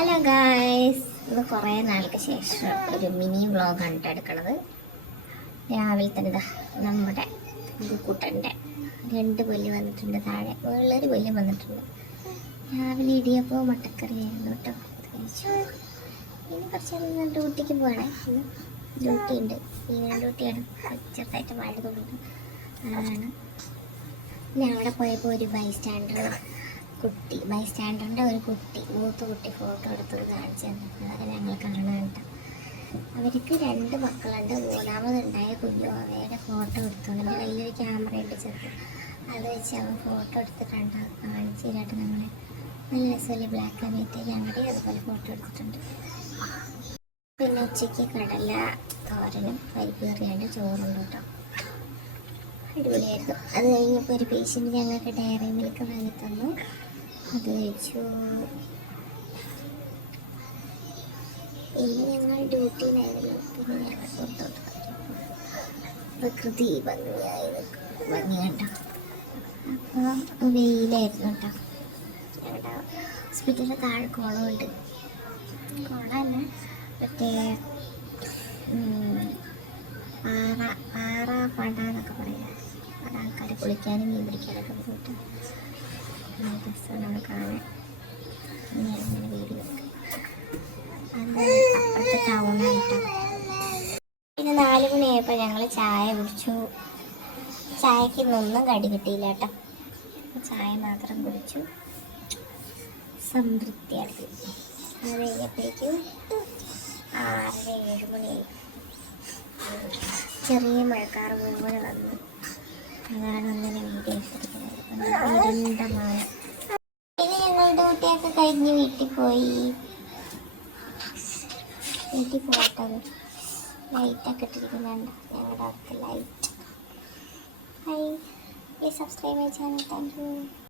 Hello guys, ഇത് കുറേ നാൾക്ക് ശേഷം ഒരു മിനി വ്ളോഗാണ് എടുക്കണത്. രാവിലെ തന്നെ നമ്മുടെ കുട്ടൻ്റെ 2 പുല്ല് വന്നിട്ടുണ്ട്, താഴെ വേളൊരു പുല്ല് വന്നിട്ടുണ്ട്. രാവിലെ ഇടിയപ്പോൾ മുട്ടക്കറിയായിരുന്നു കേട്ടോ. കഴിച്ചു. ഇനി കുറച്ച് നേരം ഡ്യൂട്ടിക്ക് പോകണേ. ഇന്ന് ഡ്യൂട്ടി ഉണ്ട്, ഈവനിങ് ഡ്യൂട്ടിയാണ്. ചെറുതായിട്ട് മഴ തോന്നുന്നു, അതാണ്. ഞാൻ അവിടെ പോയപ്പോൾ ഒരു ബൈസ്റ്റാൻഡറിൻ്റെ ഒരു കുട്ടി, മൂത്ത കുട്ടി ഫോട്ടോ എടുത്തത് കാണിച്ചു തന്നിട്ടുണ്ട്. അത് ഞങ്ങൾ കാണാൻ കേട്ടോ. അവർക്ക് 2 മക്കളുണ്ട്. മൂന്നാമതുണ്ടായ കുഞ്ഞു അവയുടെ ഫോട്ടോ എടുത്തോണ്ട് എൻ്റെ കയ്യിലൊരു ക്യാമറ ഉണ്ട് ചെറുത്, അത് വെച്ച് അവൻ ഫോട്ടോ എടുത്തിട്ടുണ്ട്. കാണിച്ചു തരാട്ട് നമ്മളെ നല്ല രസമല്ലേ, ബ്ലാക്ക് ആൻഡ് വൈറ്റ്. ഞങ്ങളുടെ അതുപോലെ ഫോട്ടോ എടുത്തിട്ടുണ്ട്. പിന്നെ ഉച്ചയ്ക്ക് കടല തോരനും പരിപ്പ് കറിയാണ്ട് ചോറുണ്ട് കേട്ടോ. അടിപൊളിയായിരുന്നു. അത് കഴിഞ്ഞപ്പോൾ ഒരു പേഷ്യൻ്റ് ഞങ്ങൾക്ക് ഡയറി മിൽക്ക് വാങ്ങി തന്നു, അത് കഴിച്ചു. ഇനി ഞങ്ങൾ ഡ്യൂട്ടിയിലായിരുന്നു. പിന്നെ ഞങ്ങൾ പുറത്തോട്ട് പ്രകൃതി ഭംഗി കണ്ടോ. അപ്പോൾ വെയിലായിരുന്നു കേട്ടോ. ഞങ്ങളുടെ ഹോസ്പിറ്റലിൻ്റെ താഴെ കുളമുണ്ട്. കുളമല്ല, മറ്റേ പാറ പട എന്നൊക്കെ പറയാം. അവിടെ ആൾക്കാർ കുളിക്കാനും മീൻ പിടിക്കാനൊക്കെ പോയിട്ട് രസമാണ് നമ്മൾ കാണാൻ. അങ്ങനെ വീട് വെക്കും. അത് അപ്പുറത്തെ ടൗണായിട്ടോ. പിന്നെ 4 മണിയായപ്പോൾ ഞങ്ങൾ ചായ കുടിച്ചു. ചായക്ക് ഒന്നും കടി കിട്ടിയില്ല കേട്ടോ. ചായ മാത്രം കുടിച്ചു, സംതൃപ്തിയാക്കി. അത് കഴിഞ്ഞപ്പോഴേക്കും 6-7 മണിയായി. ചെറിയ മഴക്കാറ് പോലെ വന്നു, അതാണ് ഒന്നിനെ വീഡിയോ എടുത്തിരിക്കുന്നത്. പിന്നെ ഞങ്ങൾ ഡ്യൂട്ടിയൊക്കെ കഴിഞ്ഞ് വീട്ടിൽ പോയിട്ടത് ലൈറ്റൊക്കെ ഇട്ടിരിക്കുന്നുണ്ട്. ഞങ്ങളുടെ അടുത്ത് light. High, please subscribe my channel. Thank you.